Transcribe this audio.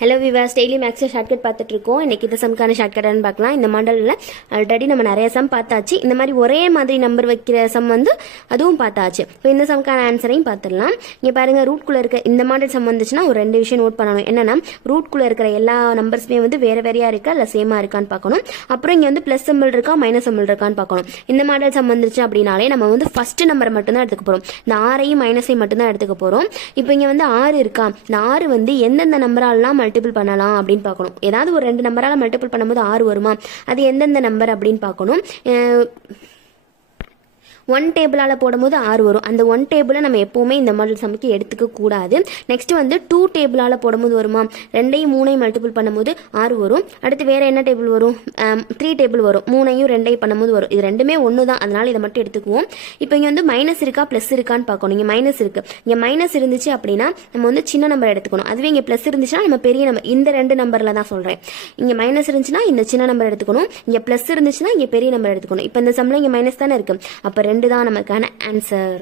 Hello விவாஸ், daily மேக்ஸில் shortcut பார்த்துட்டு இருக்கோம். இன்னைக்கு இந்த சம்க்கான ஷார்ட்கட்டானு பார்க்கலாம். இந்த மாடலில் ஆல்ரெடி நம்ம நிறைய சம் பார்த்தாச்சு. இந்த மாதிரி ஒரே மாதிரி நம்பர் வைக்கிற சம் அதுவும் பார்த்தாச்சு. இப்போ இந்த சம்க்கான ஆன்சரையும் பார்த்துடலாம். இங்கே பாருங்க, ரூட்குள்ளே இருக்க இந்த மாடல் சம் வந்துச்சுன்னா ஒரு ரெண்டு விஷயம் நோட் பண்ணணும். என்னன்னா, ரூட்குள்ளே இருக்கிற எல்லா நம்பர்ஸுமே வேற வேறையா இருக்கா இல்லை சேமா இருக்கான்னு பார்க்கணும். அப்புறம் இங்கே ப்ளஸ் சிம்பிள் இருக்கா மைனஸ் சிம்பிள் இருக்கான்னு பார்க்கணும். இந்த மாடல் சம் வந்துருச்சு அப்படின்னாலே நம்ம ஃபர்ஸ்ட் நம்பரை மட்டும்தான் எடுத்துக்க போகிறோம். இந்த ஆறையும் மைனஸையும் மட்டும்தான் எடுத்துக்க போகிறோம். இப்போ இங்கே 6 இருக்கா, இந்த 6 எந்தெந்த நம்பராலாம் மல்டிபிள் பண்ணலாம் அப்படின்னு பார்க்கணும். ஏதாவது ஒரு ரெண்டு நம்பரால மல்டிபிள் பண்ணும்போது 6 வருமா, அது எந்தெந்த நம்பர் அப்படின்னு பார்க்கணும். 1 டேபிளால் போடும்போது 6 வரும். அந்த 1 டேபிளை நம்ம எப்போவுமே இந்த மாடல் சமைக்கு எடுத்துக்க கூடாது. நெக்ஸ்ட் 2 டேபிளால் போடும்போது வருமா, 2ஐயும் 3ஐயும் மல்டிபிள் பண்ணும்போது 6 வரும். அடுத்து வேற என்ன டேபிள் வரும், 3 டேபிள் வரும். 3ஐயும் 2ஐயும் பண்ணும்போது வரும். இது ரெண்டுமே ஒன்று தான், அதனால இதை மட்டும் எடுத்துக்குவோம். இப்போ இங்கே மைனஸ் இருக்கா ப்ளஸ் இருக்கான்னு பார்க்கணும். இங்கே மைனஸ் இருக்கு. இங்கே மைனஸ் இருந்துச்சு அப்படின்னா நம்ம சின்ன நம்பர் எடுத்துக்கணும். அதுவே இங்கே ப்ளஸ் இருந்துச்சுன்னா நம்ம பெரிய நம்பர், இந்த ரெண்டு நம்பர்ல தான் சொல்றேன். இங்கே மைனஸ் இருந்துச்சுன்னா இந்த சின்ன நம்பர் எடுத்துக்கணும். இங்கே ப்ளஸ் இருந்துச்சுன்னா இங்கே பெரிய நம்பர் எடுத்துக்கணும். இப்போ இந்த சம்ல இங்கே மைனஸ் தானே இருக்கு, அப்போ 2 தான் நமக்கான ஆன்சர்.